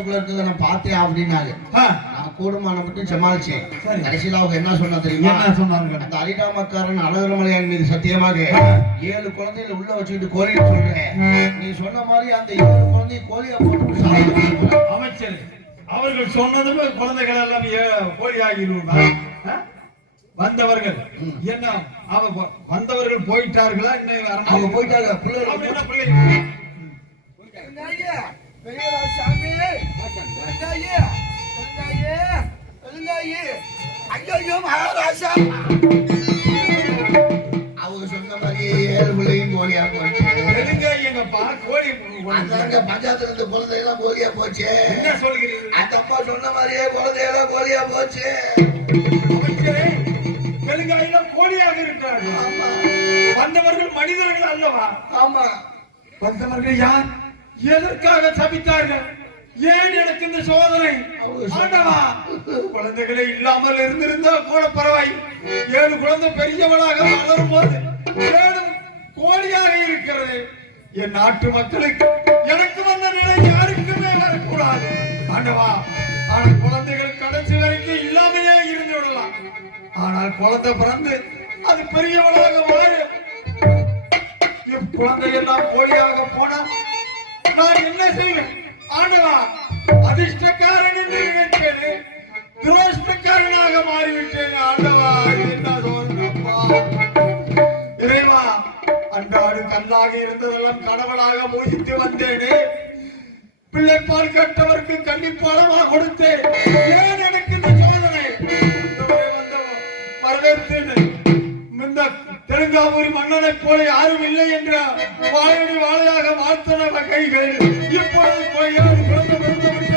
இருக்கிறத நான் பார்த்தேன் அப்படின்னாங்க ஆ, நான் கூடுமான மட்டும் சமாளிச்சேன். சரி. கடைசியில அவங்க என்ன சொன்னா தெரியுமா? என்ன சொன்னாங்க அந்த அரிடாமக்காரன் அழகரமலையான் மீது சத்தியமாக ஏழு குழந்தைகளை உள்ள வச்சுக்கிட்டு கோழிட்டு சொல்றேன் நீ சொன்ன மாதிரி அந்த ஏழு குழந்தைய கோழியா போட்டு சாப்பிட்டு அமைச்சர் அவர்கள் சொன்னதுமே குழந்தைகள் எல்லாம் கோழி ஆகிடுவாங்க? வந்தவர்கள். என்ன அவ வந்தவர்கள் போயிட்டார்களா? இன்னும் போயிட்டாங்க. பிள்ளைகள் அப்படின்னா பிள்ளைகள் பெருங்காயே, பெரியராசாமி, பெருங்காயே, மகாராஜா அவங்க சொன்ன மாதிரியே ஏழு பிள்ளையும் கோழியா போச்சு எங்கப்பா கோழி அங்க பஞ்சாயத்துல இருந்து குழந்தைகளாம் கோழியா போச்சு என்ன சொல்கிறீர்கள் அந்த சொன்ன மாதிரியே கோழியா போச்சு தெலுங்காயில கோழியாக இருக்கிறார்கள் வந்தவர்கள் மனிதர்கள் அல்லவா ஆமா. வந்தவர்கள் யார்? எதற்காக சபித்தார்கள்? ஏன் எனக்கு இந்த சோதனை? ஆண்டவா குழந்தைகளை இல்லாமல் இருந்திருந்தா கூட பரவாயில்லை. ஏழு குழந்தை பெரியவளாக வளரும் போது ஏழு கோழியாக இருக்கிறது. என் நாட்டு மக்களுக்கு எனக்கு வந்த நிலை யாருக்குமே வரக்கூடாது. ஆண்டவா ஆனால் குழந்தைகள் கடைசி வரைக்கும் இல்லாமலே இருந்து விடலாம். ஆனால் குழந்தை பிறந்து அது பெரியவளாக மாறு குழந்தை எல்லாம் கோழியாக போனா நான் என்ன செய்வேன்? ஆண்டவா அதிர்ஷ்டக்காரன் என்று நினைத்தேன் துரோஷ்டக்காரனாக மாறிவிட்டேன் ஆண்டவா என்ன சோதனைப்பா இறைவா அன்றாடு கல்லாக இருந்ததெல்லாம் கடவுளாக மோதித்து வந்தேனே. பிள்ளைப்பால் கட்டவருக்கு கண்டிப்பாளமாக கொடுத்தேன். ஏன் எனக்கு இந்த சோதனை வந்தவரை வரவேற்றேன் இந்த தெலுங்காவூரி மன்னனை போல யாரும் இல்லை என்ற வாழடி வாழையாக வாழ்த்தன கைகள் இப்பொழுது பொய்யாடு பிறந்து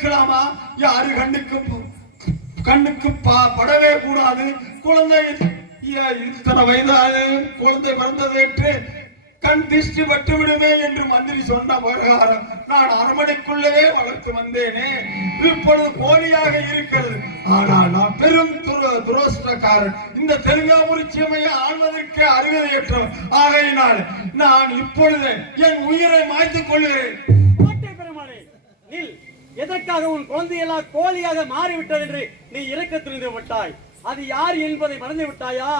இருக்கலாமா யாரு கண்ணுக்கு கண்ணுக்கு பா- படவே கூடாது. குழந்தை இத்தனை வயதாது. குழந்தை பிறந்ததேற்று கண் திருஷ்டி பட்டு விடுமே என்று மந்திரி சொன்ன பிரகாரம் நான் அரமனைக்குள்ளவே வளர்த்து வந்தேனே. இப்பொழுது கோழியாக இருக்கிறது. ஆனால் நான் பெரும் துரோஷ்டக்காரன் இந்த தெலுங்காபுரி சீமையை ஆள்வதற்கு அருகதையற்றவன் ஆகையினால் நான் இப்பொழுது என் உயிரை மாய்த்துக் கொள்கிறேன். பெருமாளே எதற்காக உன் குழந்தையெல்லாம் கோழியாக மாறிவிட்டது என்று நீ இறக்கத்திலிருந்து விட்டாய்? அது யார் என்பதை மறந்து விட்டாயா?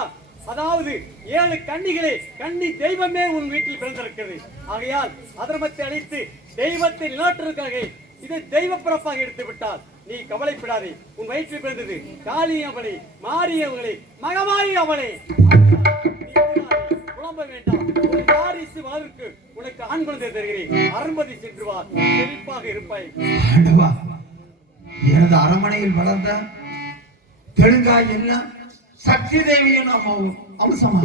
அதாவது ஏழு கன்னிகளே கன்னி தெய்வமே உன் வீட்டில் பிறந்திருக்கிறது. ஆகையால் அதர்மத்தை அழித்து தெய்வத்தை நிலாற்றுவதற்காக இது தெய்வ பிறப்பாக எடுத்து விட்டார். நீ கவலைப்படாதே. உன் வயிற்றில் பிறந்தது காளி அவளே மாரியவளே மகமாரி அவளே. புலம்ப வேண்டாம். ஒரு வாரிசு வளர்க்கு உனக்கு ஆண் குழந்தை தருகிறேன். அரும்பதி சென்று வா. செழிப்பாக இருப்பாய். ஆண்டவா எனது அரண்மனையில் வளர்ந்த தெலுங்காய் என்ன? சக்தி தேவியின் அம்மாவும் அம்சமா?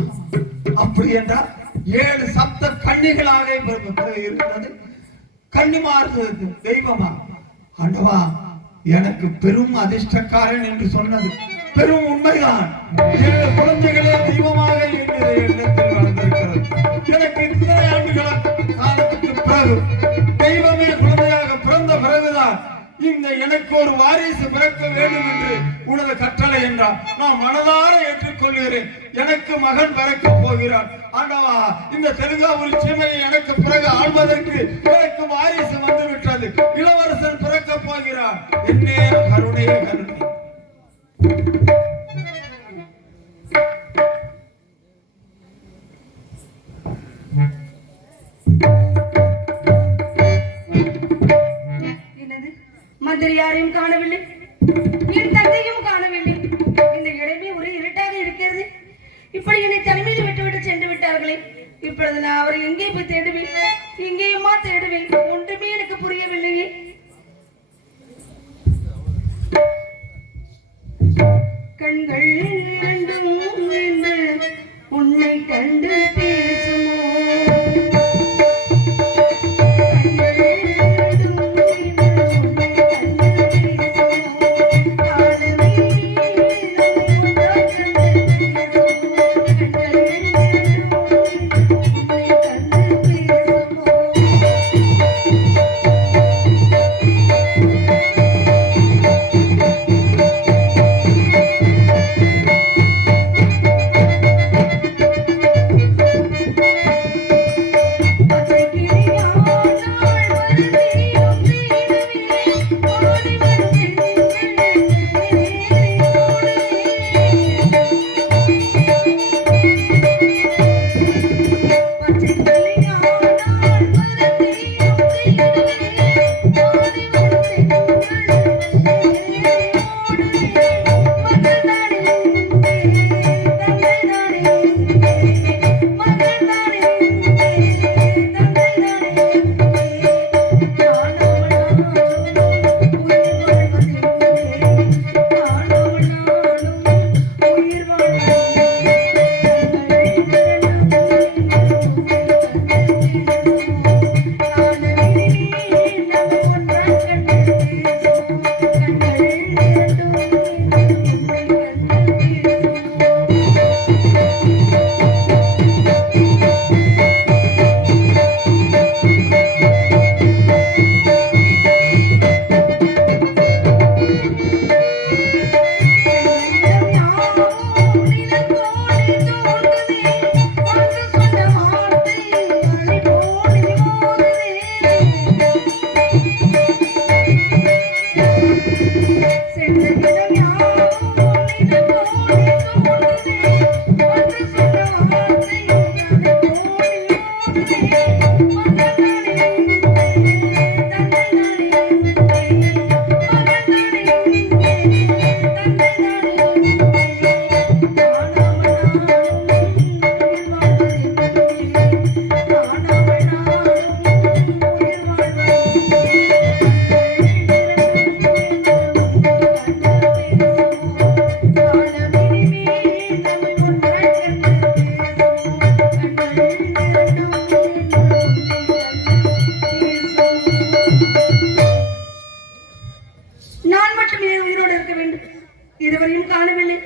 அப்படி என்றால் ஏழு சப்த கண்ணிகளாக பிற- பிற- இருக்கிறது கன்னிமாறு தெய்வமா? ஆண்டவா எனக்கு பெரும் அதிர்ஷ்டக்காரன் என்று சொன்னது பெரும் உண்மைதான். ஏழு குழந்தைகளே தெய்வம் வாரிசு பிறக்க வேண்டும் என்று உனது கட்டளை என்றார் நான் மனதார ஏற்றுக்கொள்கிறேன். எனக்கு மகன் பிறக்க போகிறான். ஆண்டவா இந்த தெலுங்காவூர் சீமையை எனக்கு பிறகு ஆள்வதற்கு எனக்கு வாரிசு வந்து விட்டது இளவரசன் பிறக்க போகிறான். என்னே கருணையே கருணை. எங்கே போய் தேடுவேன். எங்கேயுமா தேடுவேன். ஒன்றுமே எனக்கு புரியவில்லையே. கண்கள் இரண்டும் இன்று உன்னை கண்டு வேண்டும் இருவரையும் காணவில்லை.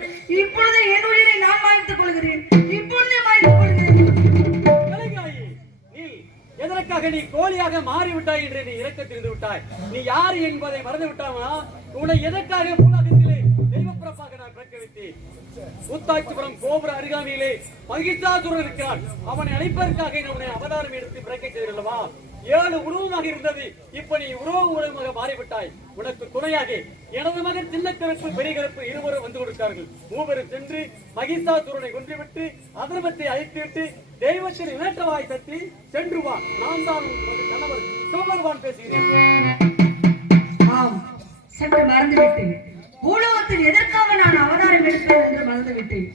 இப்பொழுதே என் உயிரை நான் மாய்த்துக் கொள்கிறேன். இப்பொழுதே மாய்த்துக் கொள்கிறேன். எதற்காக நீ கோழியாக மாறிவிட்டாய் என்று நீ இறக்க இருந்து விட்டாய்? நீ யார் என்பதை மறந்து விட்டாமா? உன்னை எதற்காக உலகத்திலே தெய்வப்புறப்பாக நான் பிறக்க வைத்தேன் கூத்தாட்சிபுரம் கோபுர அருகாமையிலே மகிழ்ச்சாசுரன் இருக்கிறான். அவனை அழைப்பதற்காக உன்னை அவதாரம் எடுத்து பிறக்க செய்தல்லவா ஏழு உருவமாக இருந்தது. இப்ப நீ உருவ உருவமாக மாறிவிட்டாய். உனக்கு துணையாக எனது மகன் சின்ன பெரியகரப்பு இருவரும் வந்து கொடுத்தார்கள். மூவரும் சென்று மகிஷாசுரனை கொன்றுவிட்டு அதர்மத்தை அழித்துவிட்டு தெய்வத்தின் இனற்றவாய் தட்டி சென்று வா. நான் தான் உனது கணவர். சிவபெருமான் பேசுகிறேன். ஆம். சற்று மறந்துவிட்டேன். பூலோகத்தில் எதற்காக நான் அவதாரம் எடுப்பேன் என்று மறந்துவிட்டேன்.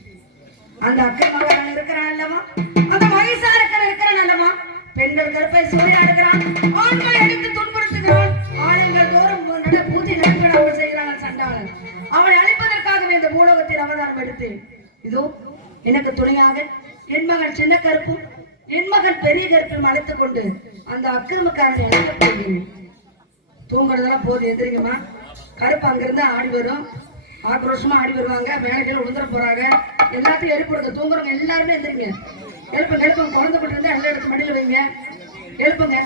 அந்த அக்கை மகன் இருக்கிறான் அல்லவா? அந்த மகிஷாரக்கன் இருக்கிறான் அல்லவா? பெண்கள் கருப்பை சூறையாடுகிறான் ஆண்களை எடுத்து துன்புறுத்துகிறான். ஆலயங்கள் தோறும் நட பூத்தி நடப்படாமல் செய்கிறான் சண்டாளன். அவனை அழிப்பதற்காகவே இந்த மூலகத்தில் அவதாரம் எடுத்தேன் இதோ எனக்கு துணையாக என் மகன் சின்ன கருப்பும் என் மகன் பெரிய கருப்பையும் அழைத்துக் கொண்டு அந்த அக்கிரமக்காரனை அழைக்கப் போகிறேன். தூங்குறதெல்லாம் போதும் எந்திரிங்கம்மா. கருப்பு அங்கிருந்து ஆடி வரும். ஆக்ரோஷமா ஆடி வருவாங்க. வேலைகள் உழுந்துற போறாங்க. எல்லாத்தையும் எழுப்பிடுங்க தூங்குறவங்க எல்லாருமே எந்திரிங்க. எழுப்புங்க எழுப்புங்க குழந்தை போட்டு இருந்தா எல்லாம் எடுத்து மடியில் வைங்க எழுப்புங்க.